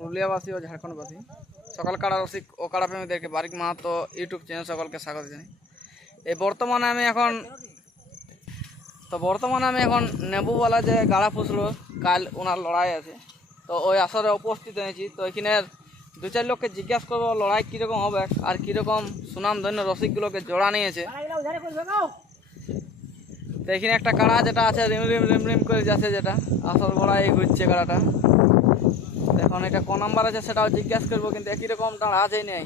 পুরুলিয়াবাসী ও ঝাড়খণ্ডবাসী সকল কাড়া রসিক ও কাড়া প্রেমীদেরকে বারিক মাহাতো ইউটিউব চ্যানেল সকলকে স্বাগত জানাই। এই বর্তমানে আমি এখন নেবুওয়ালা যে গাড়া ফুসলো কাল ওনার লড়াই আছে, তো ওই আসরে উপস্থিত হয়েছি। তো এখানের দু চার লোককে জিজ্ঞাসা করবো লড়াই কীরকম হবে আর কীরকম সুনামধন্য রসিকগুলোকে জোড়া নিয়েছে। তো এখানে একটা কাড়া যেটা আছে রিম রিম রিম রিম করে যাচ্ছে, যেটা আসর ঘোড়ায় ঘুরছে কাড়াটা। এখন এটা কোন নাম্বার আছে সেটাও জিজ্ঞাসা করবো, কিন্তু একই রকম দাঁড়া আছেই নেই,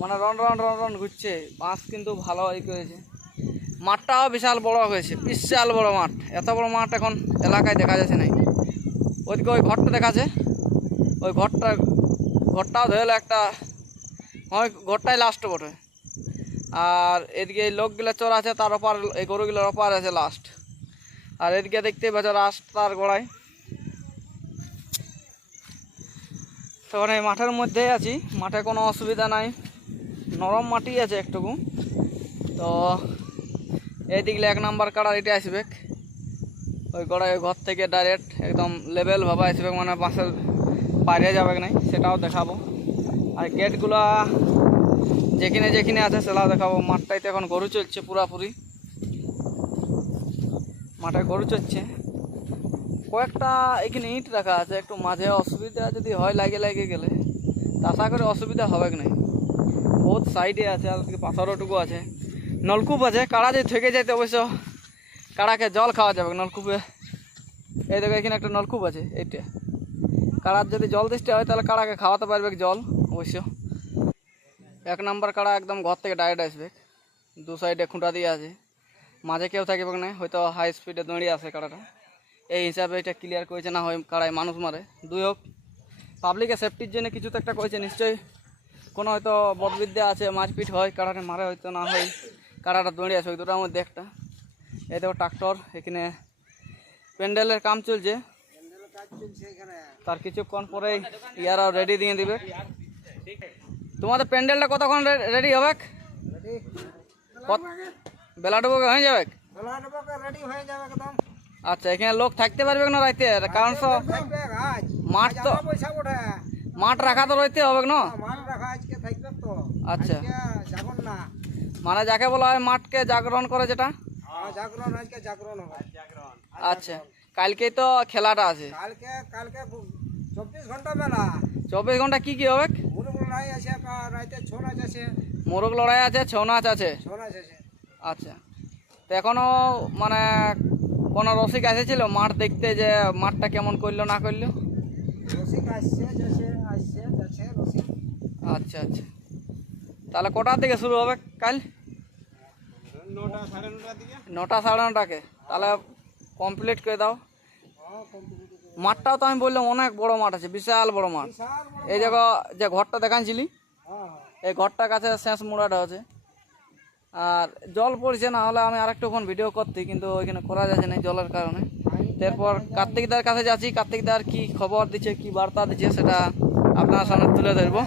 মানে রন রন রন রন ঘুরছে। বাঁশ কিন্তু ভালো করেছে, মাঠটাও বিশাল বড় হয়েছে, বিশাল বড় মাঠ। এত বড় মাঠ এখন এলাকায় দেখা যাচ্ছে নাই। ওইদিকে ওই ঘরটা দেখাচ্ছে, ওই ঘরটাও ধরলে একটা, ওই ঘরটাই লাস্ট বটে। আর এদিকে এই লোকগুলো চোর আছে, তার ওপার এই গরুগুলোর ওপার আছে লাস্ট। আর এদিকে দেখতে পাচ্ছ রাস্তার গোড়ায়। তখন এই মাঠের মধ্যেই আছি, মাঠে কোনো অসুবিধা নাই, নরম মাটি আছে একটুকু। তো এইদিকে 1 নাম্বার কাড়ার এটা আসবে, ওই গোড়ায় ঘর থেকে ডাইরেক্ট একদম লেভেলভাবে আসবে, মানে বাসের বাইরে যাবে নাই, সেটাও দেখাবো। আর গেটগুলা যেখানে আছে সেটাও দেখাবো। মাঠটাইতে এখন গরু চলছে, পুরাপুরি মাঠে গরু চলছে। কয়েকটা এখানে ইট রাখা আছে, একটু মাঝে অসুবিধা যদি হয় লাগে গেলে, তা আশা করে অসুবিধা হবে না। বহুত সাইডে আছে, আর পাথরটুকু আছে, নলকূপ আছে। কাড়া যদি থেকে যাইতে অবশ্য কাড়াকে জল খাওয়া যাবে নলকূপে। এই দেখো এখানে একটা নলকূপ আছে, এইটা কাড়ার যদি জল দিতে হয় তাহলে কাড়াকে খাওয়াতে পারবে জল অবশ্য। 1 নাম্বার কাড়া একদম ঘর থেকে ডাইরেক্ট আসবে, দু সাইডে খুঁটা দিয়ে আছে, মাঝে কেউ থাকবে না, হয়তো হাই স্পিডে দৌড়িয়ে আসে কাড়াটা। এই হিসাবে এটা ক্লিয়ার করেছে, না হয় কাড়ায় মানুষ মারে। দুই হোক পাবলিকের সেফটির জন্য কিছু তো একটা করেছে নিশ্চয়ই, কোনো হয়তো বদবিদ্যা আছে, মারপিট হয়, কাড়াটা মারে, হয়তো না হয় কাড়াটা দৌড়িয়ে আসবে। ওই দুটার মধ্যে একটা। এই দেখো ট্রাক্টর, এখানে প্যান্ডেলের কাম চলছে, তার কিছুক্ষণ পরেই ইয়ারাও রেডি দিয়ে দিবে। তোমাদের প্যান্ডেলটা কতক্ষণ রেডি হবে? বেলাটুকু হয়ে যাবে? আচ্ছা, এখানে লোক থাকতে পারবে না রাইতে? কারণ মাঠ রাখা তো রইতে হবে না। আচ্ছা, মানে যাকে বলা হয় মাঠকে জাগরণ করে, যেটা আচ্ছা। কালকেই তো খেলাটা আছে, 24 ঘন্টা মেলা। 24 ঘন্টা কি হবে? মোরগ লড়াই আছে, ছৌ নাচ আছে। আচ্ছা, তো এখনো মানে কোনো রসিক এসেছিল মাঠ দেখতে, যে মাঠটা কেমন করলো না করলো? আচ্ছা আচ্ছা, তাহলে কটার দিকে শুরু হবে কাল? 9টা সাড়ে 9টাকে, তাহলে কমপ্লিট করে দাও। মাঠটাও তো আমি বললাম অনেক বড় মাঠ আছে, বিশাল বড় মাঠ। এই জায়গা যে ঘরটা দেখাচ্ছিলি, এই ঘরটার কাছে শেষ মুড়াটা আছে। আর জল পড়ছে, না হলে আমি আরেকটুক্ষণ ভিডিও করতে, কিন্তু ওইখানে করা যাচ্ছে না জলের কারণে। তারপর কার্তিকদার কাছে যাচ্ছি, কার্তিকদার কি খবর দিচ্ছে, কি বার্তা দিচ্ছে, সেটা আপনার সামনে তুলে ধরবো।